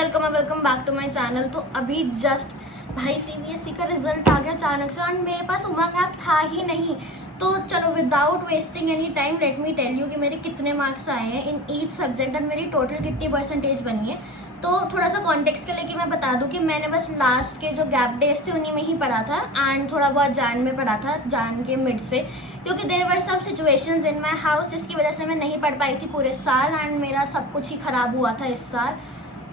Welcome back to my channel. तो अभी just भाई सीबीएसई का रिजल्ट आ गया अचानक से, और मेरे पास उमंग ऐप था ही नहीं। तो चलो without wasting any time let me tell you कि मेरे कितने मार्क्स आए हैं इन ईच सब्जेक्ट और मेरी टोटल कितनी परसेंटेज बनी है। तो थोड़ा सा कॉन्टेक्स्ट के लेके मैं बता दूं कि मैंने बस लास्ट के जो गैप डेज थे उन्हीं में ही पढ़ा था, एंड थोड़ा बहुत जान में पढ़ा था, जान के मिड से, क्योंकि there were some situations in my house जिसकी वजह से मैं नहीं पढ़ पाई थी पूरे साल, एंड मेरा सब कुछ ही ख़राब हुआ था इस साल।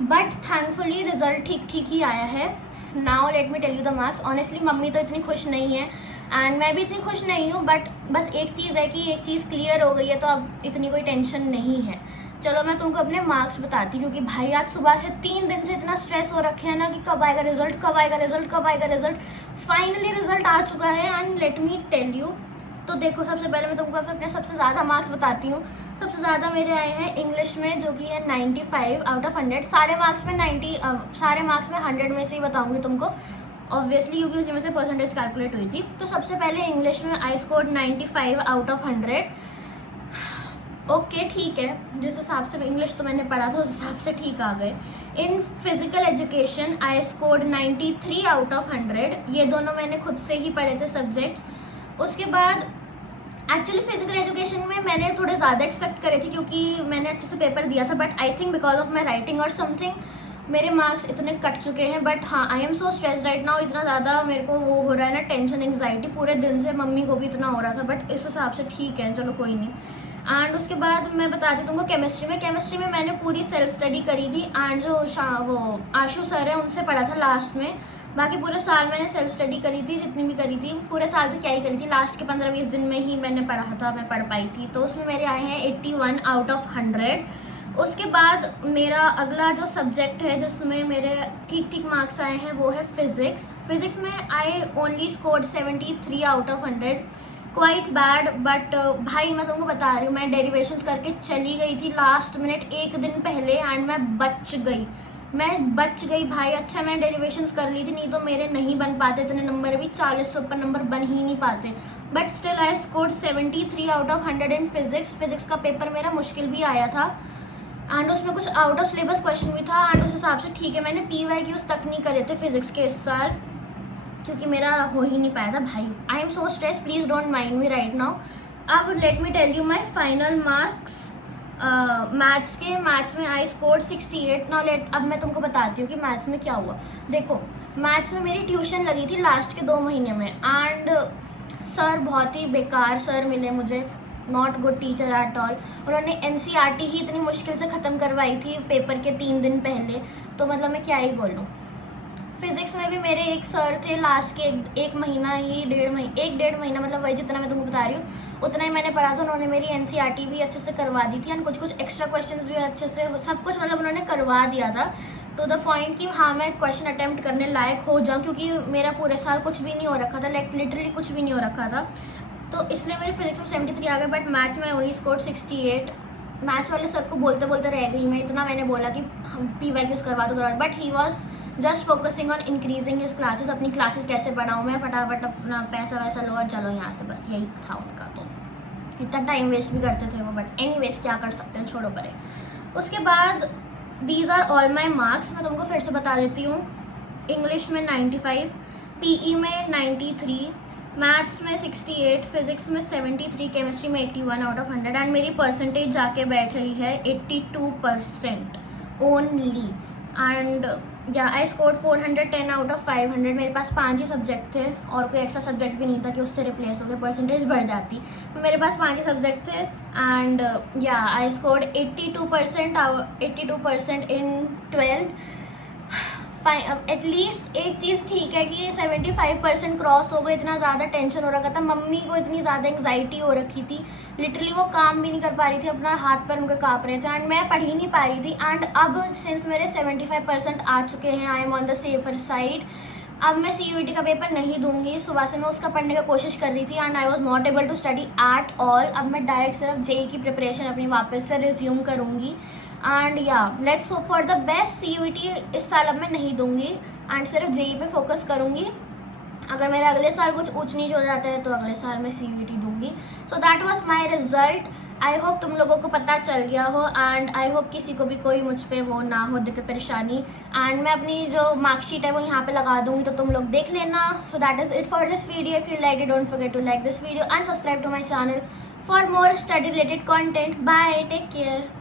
बट थैंकफुली रिजल्ट ठीक ही आया है। Now let me tell you the marks. Honestly mummy तो इतनी खुश नहीं है एंड मैं भी इतनी खुश नहीं हूँ, बट बस एक चीज़ है कि एक चीज़ क्लियर हो गई है, तो अब इतनी कोई टेंशन नहीं है। चलो मैं तुमको अपने मार्क्स बताती हूँ, क्योंकि भाई आज सुबह से 3 दिन से इतना स्ट्रेस हो रखे हैं ना कि कब आएगा रिजल्ट, कब आएगा रिजल्ट, कब आएगा रिजल्ट। फाइनली रिजल्ट आ चुका है and let me tell you. तो देखो, सबसे पहले मैं तुमको अपने सबसे ज़्यादा मार्क्स बताती हूँ। सबसे ज़्यादा मेरे आए हैं इंग्लिश में, जो कि है 95 आउट ऑफ 100। सारे मार्क्स में 100 में से ही बताऊँगी तुमको, ऑब्वियसली, क्योंकि उसी में से परसेंटेज कैलकुलेट हुई थी। तो सबसे पहले इंग्लिश में I scored 95 out of 100। Okay ठीक है, जिस हिसाब से इंग्लिश तो मैंने पढ़ा था उस हिसाब से ठीक आ गए। In physical education I scored 93 out of 100। ये दोनों मैंने खुद से ही पढ़े थे सब्जेक्ट्स। उसके बाद एक्चुअली फिजिकल एजुकेशन में मैंने थोड़े ज़्यादा एक्सपेक्ट करे थे, क्योंकि मैंने अच्छे से पेपर दिया था, but I think because of my writing और समथिंग मेरे मार्क्स इतने कट चुके हैं। बट हाँ, आई am so stress right now. इतना ज़्यादा मेरे को वो हो रहा है ना, टेंशन एंग्जाइटी पूरे दिन से, मम्मी को भी इतना हो रहा था, बट इस हिसाब से ठीक है, चलो कोई नहीं। एंड उसके बाद मैं बताती हूँ तुमको केमिस्ट्री में मैंने पूरी सेल्फ स्टडी करी थी, एंड जो वो आशु सर है उनसे पढ़ा था लास्ट में। बाकी पूरे साल मैंने सेल्फ स्टडी करी थी, जितनी भी करी थी पूरे साल से क्या ही करी थी, लास्ट के 15-20 दिन में ही मैंने पढ़ा था, मैं पढ़ पाई थी। तो उसमें मेरे आए हैं 81 आउट ऑफ 100। उसके बाद मेरा अगला जो सब्जेक्ट है जिसमें मेरे ठीक मार्क्स आए हैं वो है फिज़िक्स में I only scored 73 out of 100। Quite bad, but भाई मैं तुमको बता रही हूँ, मैं डेरिवेशंस करके चली गई थी लास्ट मिनट एक दिन पहले, एंड मैं बच गई भाई। अच्छा मैं डेरिवेशंस कर ली थी, नहीं तो मेरे नहीं बन पाते इतने नंबर, भी 40 से ऊपर नंबर बन ही नहीं पाते। But still I scored 73 out of 100 in physics का पेपर मेरा मुश्किल भी आया था, एंड उसमें कुछ आउट ऑफ सिलेबस क्वेश्चन भी था, एंड उस हिसाब से ठीक है। मैंने PYQs तक नहीं करे थे फिजिक्स के इस साल, क्योंकि मेरा हो ही नहीं पाया था भाई। I am so stress, please don't mind me right now. अब let me tell you my final marks. Maths में आई स्कोर्ड 68। नाउ अब मैं तुमको बताती हूँ कि मैथ्स में क्या हुआ। देखो, मैथ्स में मेरी ट्यूशन लगी थी लास्ट के 2 महीने में, एंड सर बहुत ही बेकार सर मिले मुझे, not good teacher at all. उन्होंने NCERT ही इतनी मुश्किल से ख़त्म करवाई थी पेपर के 3 दिन पहले, तो मतलब मैं क्या ही बोलूँ। फिजिक्स में भी मेरे एक सर थे, लास्ट के एक महीना ही, 1.5 महीना, मतलब वही जितना मैं तुमको बता रही हूँ उतना ही मैंने पढ़ा था। उन्होंने मेरी NCERT भी अच्छे से करवा दी थी, एंड कुछ एक्स्ट्रा क्वेश्चंस भी अच्छे से, सब कुछ मतलब उन्होंने करवा दिया था, टू द पॉइंट कि हाँ मैं क्वेश्चन अटेम्प्ट करने लायक हो जाऊँ, क्योंकि मेरा पूरे साल कुछ भी नहीं हो रखा था, लाइक लिटरली कुछ भी नहीं हो रखा था। तो इसलिए मेरे फिजिक्स में 73 आ गए, बट मैथ्स में ओनली स्कोर्ड 68। मैथ्स वाले सर को बोलते रह गई मैं, इतना मैंने बोला कि हम PYQs करवा दो, but he was just focusing on increasing his classes. अपनी क्लासेस कैसे बढ़ाऊँ मैं, फटाफट अपना पैसा वैसा लो और चलो यहाँ से, बस यही था उनका। तो इतना टाइम वेस्ट भी करते थे वो, बट एनीवेज क्या कर सकते हैं, छोड़ो परे। उसके बाद these are all my marks. मैं तुमको फिर से बता देती हूँ। इंग्लिश में 95, PE में 93, मैथ्स में 68, फिजिक्स में 73, केमिस्ट्री में 81 आउट ऑफ 100, एंड मेरी परसेंटेज जाके बैठ रही है 82% ओनली। एंड या आई स्कोर 410 आउट ऑफ 500। मेरे पास 5 ही सब्जेक्ट थे और कोई एक्स्ट्रा सब्जेक्ट भी नहीं था कि उससे रिप्लेस होकर परसेंटेज बढ़ जाती। मेरे पास 5 ही सब्जेक्ट थे, एंड या I scored 82% in 12th। At least एक चीज़ ठीक है कि 75% क्रॉस हो गए। इतना ज़्यादा टेंशन हो रखा था, मम्मी को इतनी ज़्यादा एंग्जाइटी हो रखी थी, लिटरली वो काम भी नहीं कर पा रही थी, अपना हाथ पैर उनके काँप रहे थे, एंड मैं पढ़ ही नहीं पा रही थी। एंड अब सिंस मेरे 75% आ चुके हैं, I am on the safer side. अब मैं CUET का पेपर नहीं दूंगी। सुबह से मैं उसका पढ़ने की कोशिश कर रही थी, and I was not able to study at all. अब मैं डायरेक्ट सिर्फ JEE की प्रिपरेशन अपनी वापस से रिज्यूम करूँगी, एंड या let's hope for the best. CUET इस साल अब मैं नहीं दूंगी, एंड सिर्फ JEE पे फोकस करूँगी। अगर मेरा अगले साल कुछ ऊंच नीच हो जाता है तो अगले साल मैं CUET दूंगी। So that was my result. I hope तुम लोगों को पता चल गया हो एंड आई होप किसी को भी कोई मुझ पे वो ना हो दिक्कत परेशानी। एंड मैं अपनी जो मार्कशीट है वो यहाँ पे लगा दूंगी, तो तुम लोग देख लेना। So that is it for this video. If you like it, don't forget to like this video and subscribe to my channel for more study related content. Bye, take care.